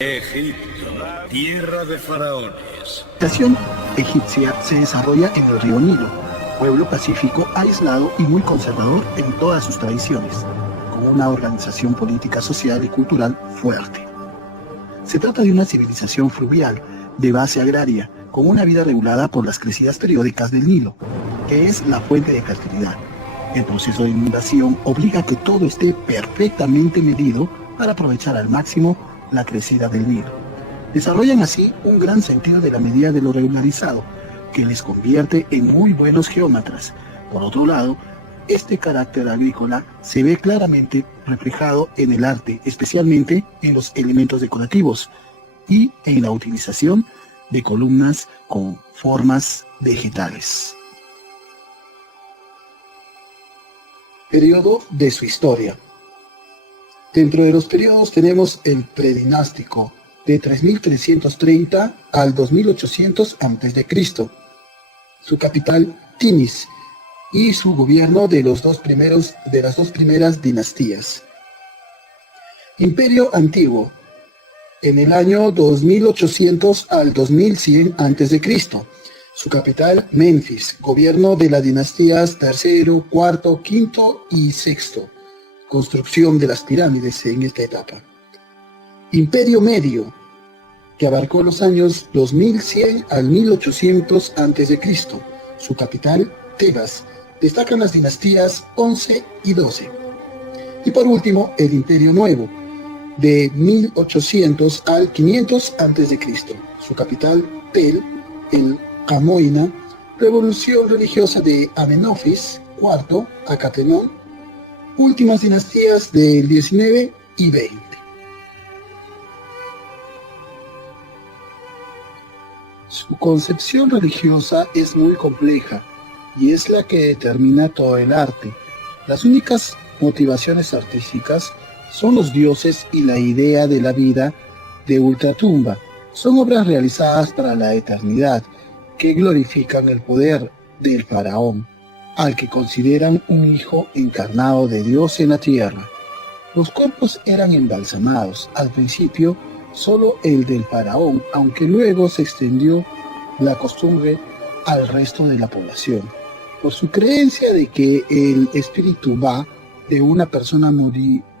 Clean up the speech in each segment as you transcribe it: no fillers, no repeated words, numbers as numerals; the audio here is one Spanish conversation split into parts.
Egipto, tierra de faraones. La civilización egipcia se desarrolla en el río Nilo, pueblo pacífico, aislado y muy conservador en todas sus tradiciones, con una organización política, social y cultural fuerte. Se trata de una civilización fluvial, de base agraria, con una vida regulada por las crecidas periódicas del Nilo, que es la fuente de fertilidad. El proceso de inundación obliga a que todo esté perfectamente medido para aprovechar al máximo la crecida del Nilo. Desarrollan así un gran sentido de la medida de lo regularizado, que les convierte en muy buenos geómatras. Por otro lado, este carácter agrícola se ve claramente reflejado en el arte, especialmente en los elementos decorativos y en la utilización de columnas con formas vegetales. Periodo de su historia. Dentro de los periodos tenemos el predinástico, de 3330 al 2800 a.C., su capital Tinis, y su gobierno de las dos primeras dinastías. Imperio Antiguo, en el año 2800 al 2100 a.C., su capital Menfis, gobierno de las dinastías III, IV, V y VI, construcción de las pirámides en esta etapa. Imperio Medio, que abarcó los años 2100 al 1800 a.C., su capital Tebas, destacan las dinastías 11 y 12. Y por último, el Imperio Nuevo, de 1800 al 500 a.C., su capital Tel, el Amoina, revolución religiosa de Amenofis IV, Acatenón, últimas dinastías del 19 y 20. Su concepción religiosa es muy compleja y es la que determina todo el arte. Las únicas motivaciones artísticas son los dioses y la idea de la vida de ultratumba. Son obras realizadas para la eternidad que glorifican el poder del faraón, al que consideran un hijo encarnado de Dios en la tierra. Los cuerpos eran embalsamados, al principio solo el del faraón, aunque luego se extendió la costumbre al resto de la población. Por su creencia de que el espíritu va de una persona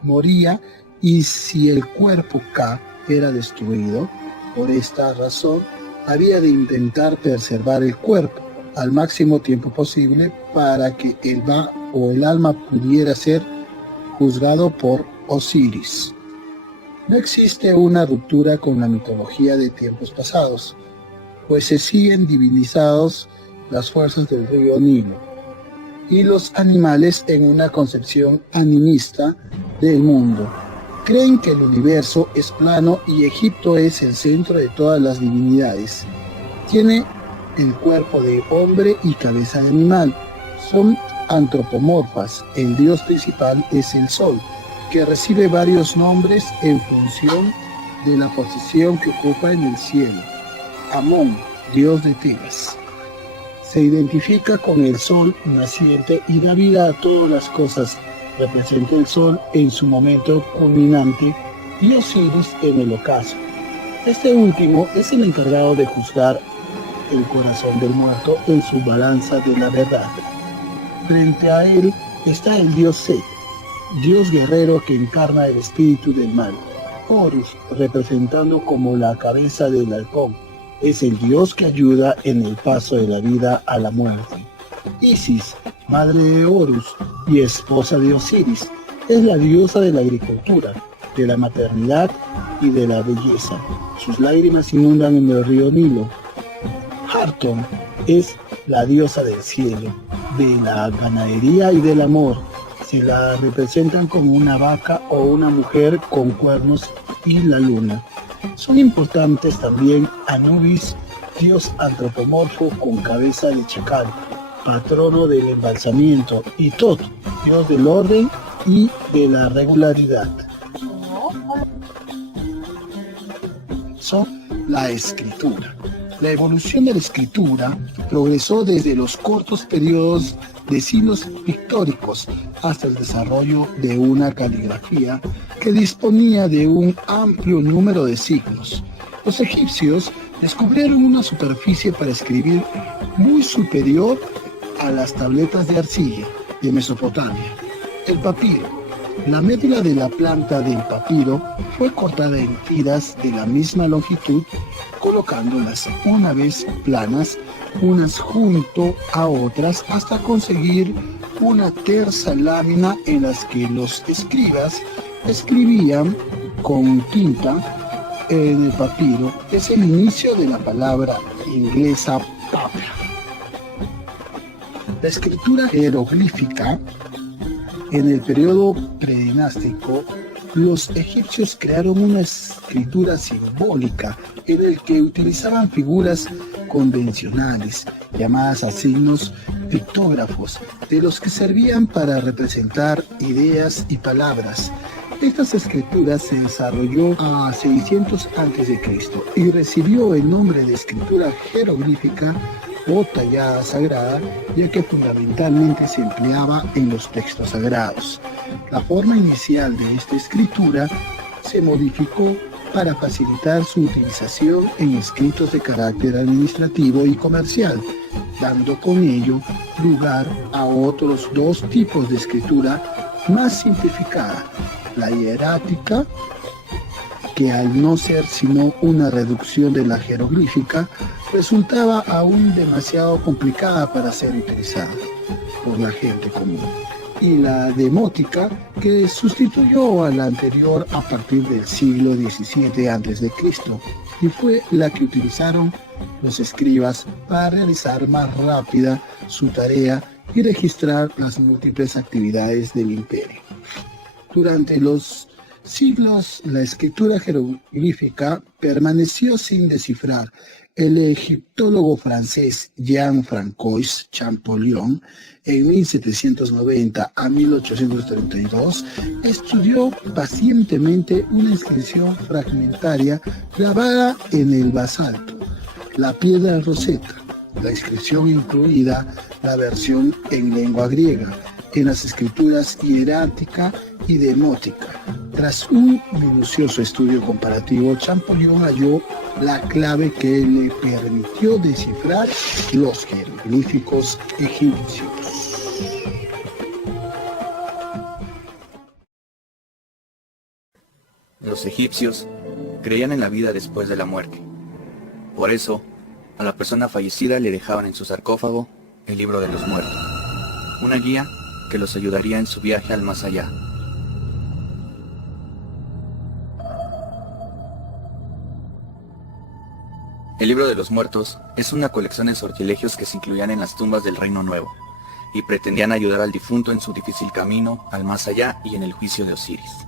moría y si el cuerpo Ka era destruido, por esta razón había de intentar preservar el cuerpo al máximo tiempo posible para que el Ba o el alma pudiera ser juzgado por Osiris. No existe una ruptura con la mitología de tiempos pasados, pues se siguen divinizados las fuerzas del río Nilo y los animales en una concepción animista del mundo. Creen que el universo es plano y Egipto es el centro de todas las divinidades. Tiene el cuerpo de hombre y cabeza de animal. Son antropomorfas. El dios principal es el sol, que recibe varios nombres en función de la posición que ocupa en el cielo. Amón, dios de Tebas. Se identifica con el sol naciente y da vida a todas las cosas. Representa el sol en su momento culminante y Osiris en el ocaso. Este último es el encargado de juzgar el corazón del muerto en su balanza de la verdad. Frente a él está el dios Set, dios guerrero que encarna el espíritu del mal. Horus, representando como la cabeza del halcón, es el dios que ayuda en el paso de la vida a la muerte. Isis, madre de Horus y esposa de Osiris, es la diosa de la agricultura, de la maternidad y de la belleza. Sus lágrimas inundan en el río Nilo. Hathor es la diosa del cielo, de la ganadería y del amor. Se la representan como una vaca o una mujer con cuernos y la luna. Son importantes también Anubis, dios antropomorfo con cabeza de chacal, patrono del embalsamiento, y Tot, dios del orden y de la regularidad. Son la escritura. La evolución de la escritura progresó desde los cortos periodos de signos pictóricos hasta el desarrollo de una caligrafía que disponía de un amplio número de signos. Los egipcios descubrieron una superficie para escribir muy superior a las tabletas de arcilla de Mesopotamia, el papiro. La médula de la planta del papiro fue cortada en tiras de la misma longitud, colocándolas una vez planas, unas junto a otras, hasta conseguir una terza lámina en las que los escribas escribían con tinta en el papiro. Es el inicio de la palabra inglesa papyrus. La escritura jeroglífica. En el periodo predinástico, los egipcios crearon una escritura simbólica en el que utilizaban figuras convencionales, llamadas a signos pictógrafos, de los que servían para representar ideas y palabras. Estas escrituras se desarrolló a 600 a.C. y recibió el nombre de escritura jeroglífica o tallada sagrada, ya que fundamentalmente se empleaba en los textos sagrados. La forma inicial de esta escritura se modificó para facilitar su utilización en escritos de carácter administrativo y comercial, dando con ello lugar a otros dos tipos de escritura más simplificada: la hierática, que al no ser sino una reducción de la jeroglífica, resultaba aún demasiado complicada para ser utilizada por la gente común, y la demótica, que sustituyó a la anterior a partir del siglo XVII a.C. y fue la que utilizaron los escribas para realizar más rápida su tarea y registrar las múltiples actividades del imperio. Durante los siglos, la escritura jeroglífica permaneció sin descifrar. El egiptólogo francés Jean-François Champollion, en 1790 a 1832, estudió pacientemente una inscripción fragmentaria grabada en el basalto, la piedra Rosetta. La inscripción incluida la versión en lengua griega, en las escrituras hierática y demótica. Tras un minucioso estudio comparativo, Champollion halló la clave que le permitió descifrar los jeroglíficos egipcios. Los egipcios creían en la vida después de la muerte. Por eso, a la persona fallecida le dejaban en su sarcófago el libro de los muertos, una guía que los ayudaría en su viaje al más allá. El libro de los muertos es una colección de sortilegios que se incluían en las tumbas del Reino Nuevo y pretendían ayudar al difunto en su difícil camino al más allá y en el juicio de Osiris.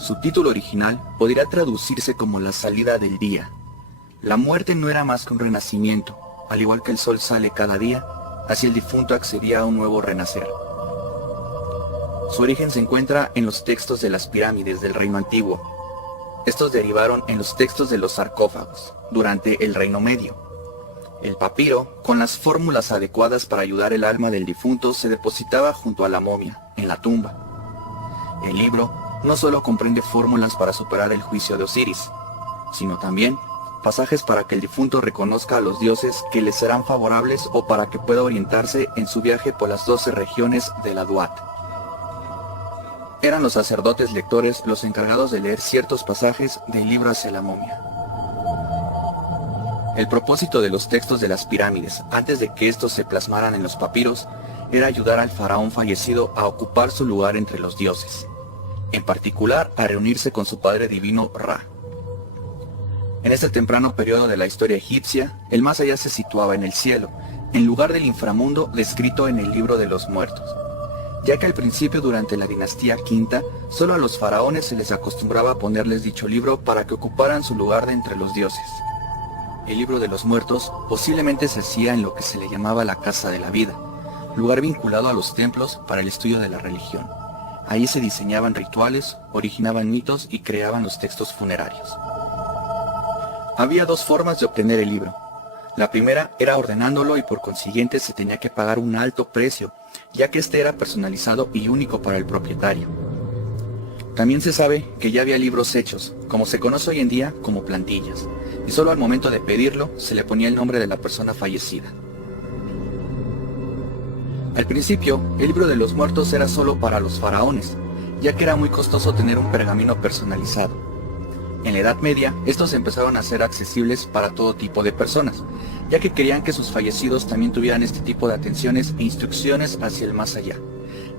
Su título original podría traducirse como la salida del día. La muerte no era más que un renacimiento. Al igual que el sol sale cada día, así el difunto accedía a un nuevo renacer. Su origen se encuentra en los textos de las pirámides del Reino Antiguo. Estos derivaron en los textos de los sarcófagos durante el Reino Medio. El papiro, con las fórmulas adecuadas para ayudar el alma del difunto, se depositaba junto a la momia, en la tumba. El libro no solo comprende fórmulas para superar el juicio de Osiris, sino también pasajes para que el difunto reconozca a los dioses que le serán favorables o para que pueda orientarse en su viaje por las 12 regiones de la Duat. Eran los sacerdotes lectores los encargados de leer ciertos pasajes del libro hacia la momia. El propósito de los textos de las pirámides, antes de que estos se plasmaran en los papiros, era ayudar al faraón fallecido a ocupar su lugar entre los dioses, en particular a reunirse con su padre divino Ra. En este temprano periodo de la historia egipcia, el más allá se situaba en el cielo, en lugar del inframundo descrito en el libro de los muertos, ya que al principio, durante la dinastía quinta, solo a los faraones se les acostumbraba a ponerles dicho libro para que ocuparan su lugar de entre los dioses. El libro de los muertos posiblemente se hacía en lo que se le llamaba la Casa de la Vida, lugar vinculado a los templos para el estudio de la religión. Ahí se diseñaban rituales, originaban mitos y creaban los textos funerarios. Había dos formas de obtener el libro. La primera era ordenándolo y por consiguiente se tenía que pagar un alto precio, ya que este era personalizado y único para el propietario. También se sabe que ya había libros hechos, como se conoce hoy en día como plantillas, y solo al momento de pedirlo se le ponía el nombre de la persona fallecida. Al principio, el libro de los muertos era solo para los faraones, ya que era muy costoso tener un pergamino personalizado. En la Edad Media, estos empezaron a ser accesibles para todo tipo de personas, ya que querían que sus fallecidos también tuvieran este tipo de atenciones e instrucciones hacia el más allá,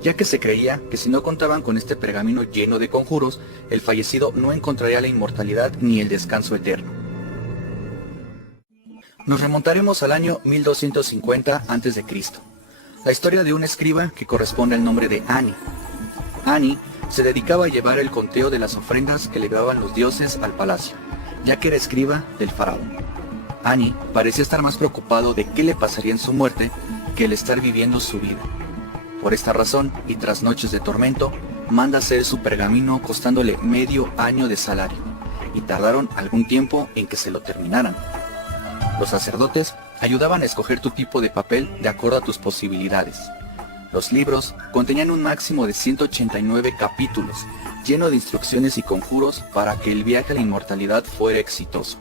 ya que se creía que si no contaban con este pergamino lleno de conjuros, el fallecido no encontraría la inmortalidad ni el descanso eterno. Nos remontaremos al año 1250 a.C., la historia de un escriba que corresponde al nombre de Ani. Ani se dedicaba a llevar el conteo de las ofrendas que le llevaban los dioses al palacio, ya que era escriba del faraón. Ani parecía estar más preocupado de qué le pasaría en su muerte que el estar viviendo su vida. Por esta razón, y tras noches de tormento, manda hacer su pergamino costándole medio año de salario, y tardaron algún tiempo en que se lo terminaran. Los sacerdotes ayudaban a escoger tu tipo de papel de acuerdo a tus posibilidades. Los libros contenían un máximo de 189 capítulos, lleno de instrucciones y conjuros para que el viaje a la inmortalidad fuera exitoso.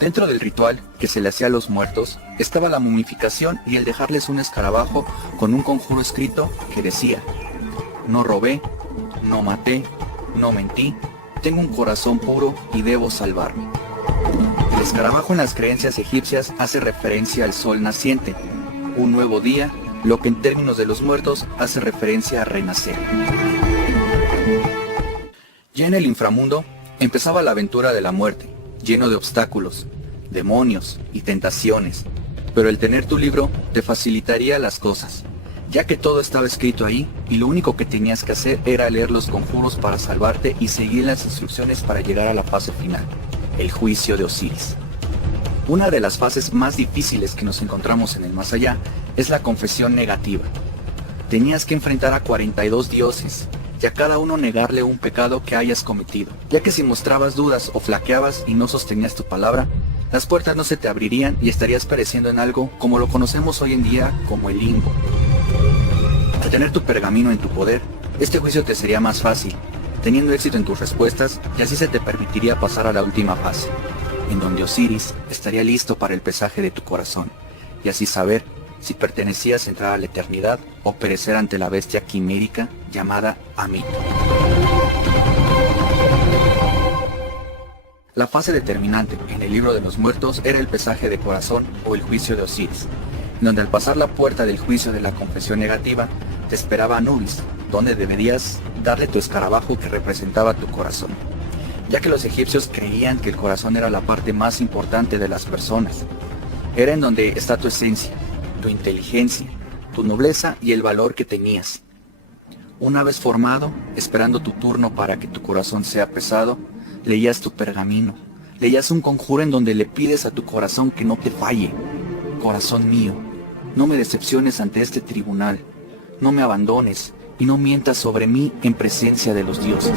Dentro del ritual que se le hacía a los muertos, estaba la momificación y el dejarles un escarabajo con un conjuro escrito que decía: no robé, no maté, no mentí, tengo un corazón puro y debo salvarme. El escarabajo en las creencias egipcias hace referencia al sol naciente, un nuevo día, lo que en términos de los muertos hace referencia a renacer. Ya en el inframundo empezaba la aventura de la muerte, lleno de obstáculos, demonios y tentaciones, pero el tener tu libro te facilitaría las cosas, ya que todo estaba escrito ahí y lo único que tenías que hacer era leer los conjuros para salvarte y seguir las instrucciones para llegar a la fase final, el juicio de Osiris. Una de las fases más difíciles que nos encontramos en el más allá es la confesión negativa. Tenías que enfrentar a 42 dioses y a cada uno negarle un pecado que hayas cometido, ya que si mostrabas dudas o flaqueabas y no sostenías tu palabra, las puertas no se te abrirían y estarías pereciendo en algo como lo conocemos hoy en día como el limbo. Al tener tu pergamino en tu poder, este juicio te sería más fácil, teniendo éxito en tus respuestas, y así se te permitiría pasar a la última fase, en donde Osiris estaría listo para el pesaje de tu corazón, y así saber si pertenecías a entrar a la eternidad o perecer ante la bestia quimérica llamada Amit. La fase determinante en el libro de los muertos era el pesaje de corazón o el juicio de Osiris, donde al pasar la puerta del juicio de la confesión negativa, te esperaba Anubis, donde deberías darle tu escarabajo que representaba tu corazón, ya que los egipcios creían que el corazón era la parte más importante de las personas. Era en donde está tu esencia, tu inteligencia, tu nobleza y el valor que tenías. Una vez formado, esperando tu turno para que tu corazón sea pesado, leías tu pergamino, leías un conjuro en donde le pides a tu corazón que no te falle. Corazón mío, no me decepciones ante este tribunal, no me abandones y no mientas sobre mí en presencia de los dioses.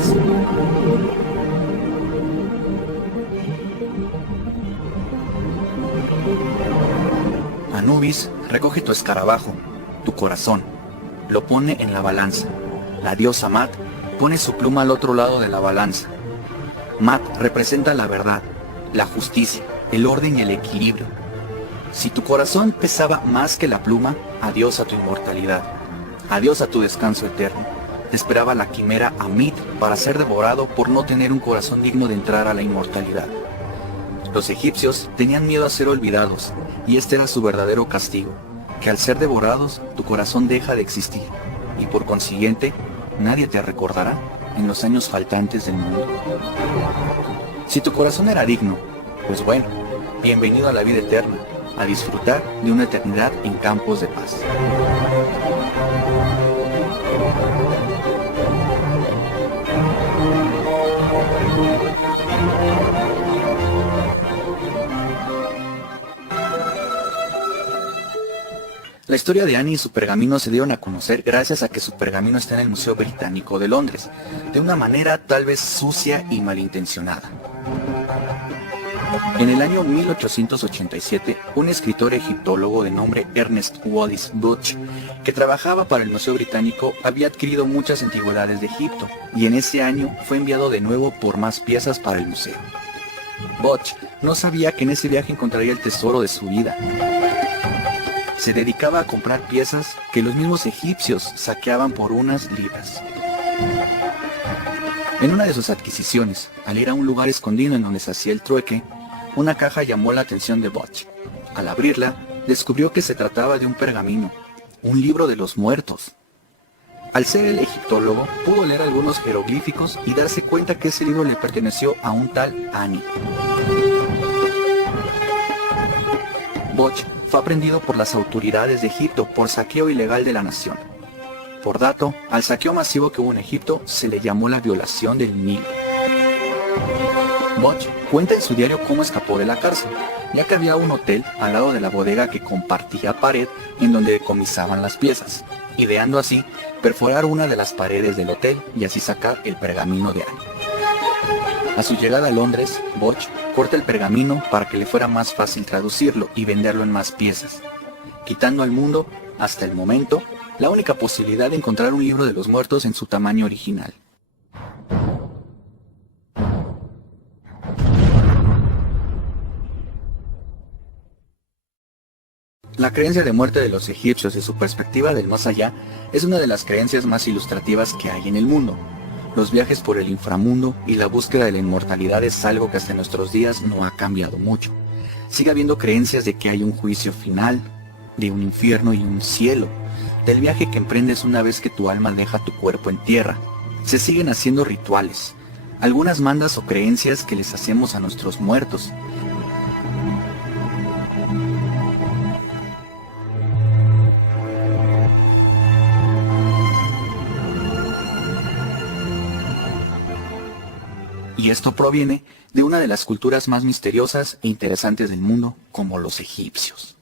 Anubis recoge tu escarabajo, tu corazón, lo pone en la balanza. La diosa Mat pone su pluma al otro lado de la balanza. Mat representa la verdad, la justicia, el orden y el equilibrio. Si tu corazón pesaba más que la pluma, adiós a tu inmortalidad, adiós a tu descanso eterno. Te esperaba la quimera Amit para ser devorado por no tener un corazón digno de entrar a la inmortalidad. Los egipcios tenían miedo a ser olvidados, y este era su verdadero castigo, que al ser devorados, tu corazón deja de existir, y por consiguiente, nadie te recordará en los años faltantes del mundo. Si tu corazón era digno, pues bueno, bienvenido a la vida eterna, a disfrutar de una eternidad en campos de paz. La historia de Annie y su pergamino se dieron a conocer gracias a que su pergamino está en el Museo Británico de Londres, de una manera tal vez sucia y malintencionada. En el año 1887, un escritor egiptólogo de nombre Ernest Wallis Budge, que trabajaba para el Museo Británico, había adquirido muchas antigüedades de Egipto, y en ese año fue enviado de nuevo por más piezas para el museo. Budge no sabía que en ese viaje encontraría el tesoro de su vida. Se dedicaba a comprar piezas que los mismos egipcios saqueaban por unas libras. En una de sus adquisiciones, al ir a un lugar escondido en donde se hacía el trueque, una caja llamó la atención de Budge. Al abrirla, descubrió que se trataba de un pergamino, un libro de los muertos. Al ser el egiptólogo, pudo leer algunos jeroglíficos y darse cuenta que ese libro le perteneció a un tal Ani. Budge fue aprehendido por las autoridades de Egipto por saqueo ilegal de la nación. Por dato, al saqueo masivo que hubo en Egipto se le llamó la violación del Nilo. Budge cuenta en su diario cómo escapó de la cárcel, ya que había un hotel al lado de la bodega que compartía pared en donde decomisaban las piezas, ideando así perforar una de las paredes del hotel y así sacar el pergamino de Ani. A su llegada a Londres, Budge corta el pergamino para que le fuera más fácil traducirlo y venderlo en más piezas, quitando al mundo, hasta el momento, la única posibilidad de encontrar un libro de los muertos en su tamaño original. La creencia de muerte de los egipcios y su perspectiva del más allá es una de las creencias más ilustrativas que hay en el mundo. Los viajes por el inframundo y la búsqueda de la inmortalidad es algo que hasta nuestros días no ha cambiado mucho. Sigue habiendo creencias de que hay un juicio final, de un infierno y un cielo, del viaje que emprendes una vez que tu alma deja tu cuerpo en tierra. Se siguen haciendo rituales, algunas mandas o creencias que les hacemos a nuestros muertos. Y esto proviene de una de las culturas más misteriosas e interesantes del mundo, como los egipcios.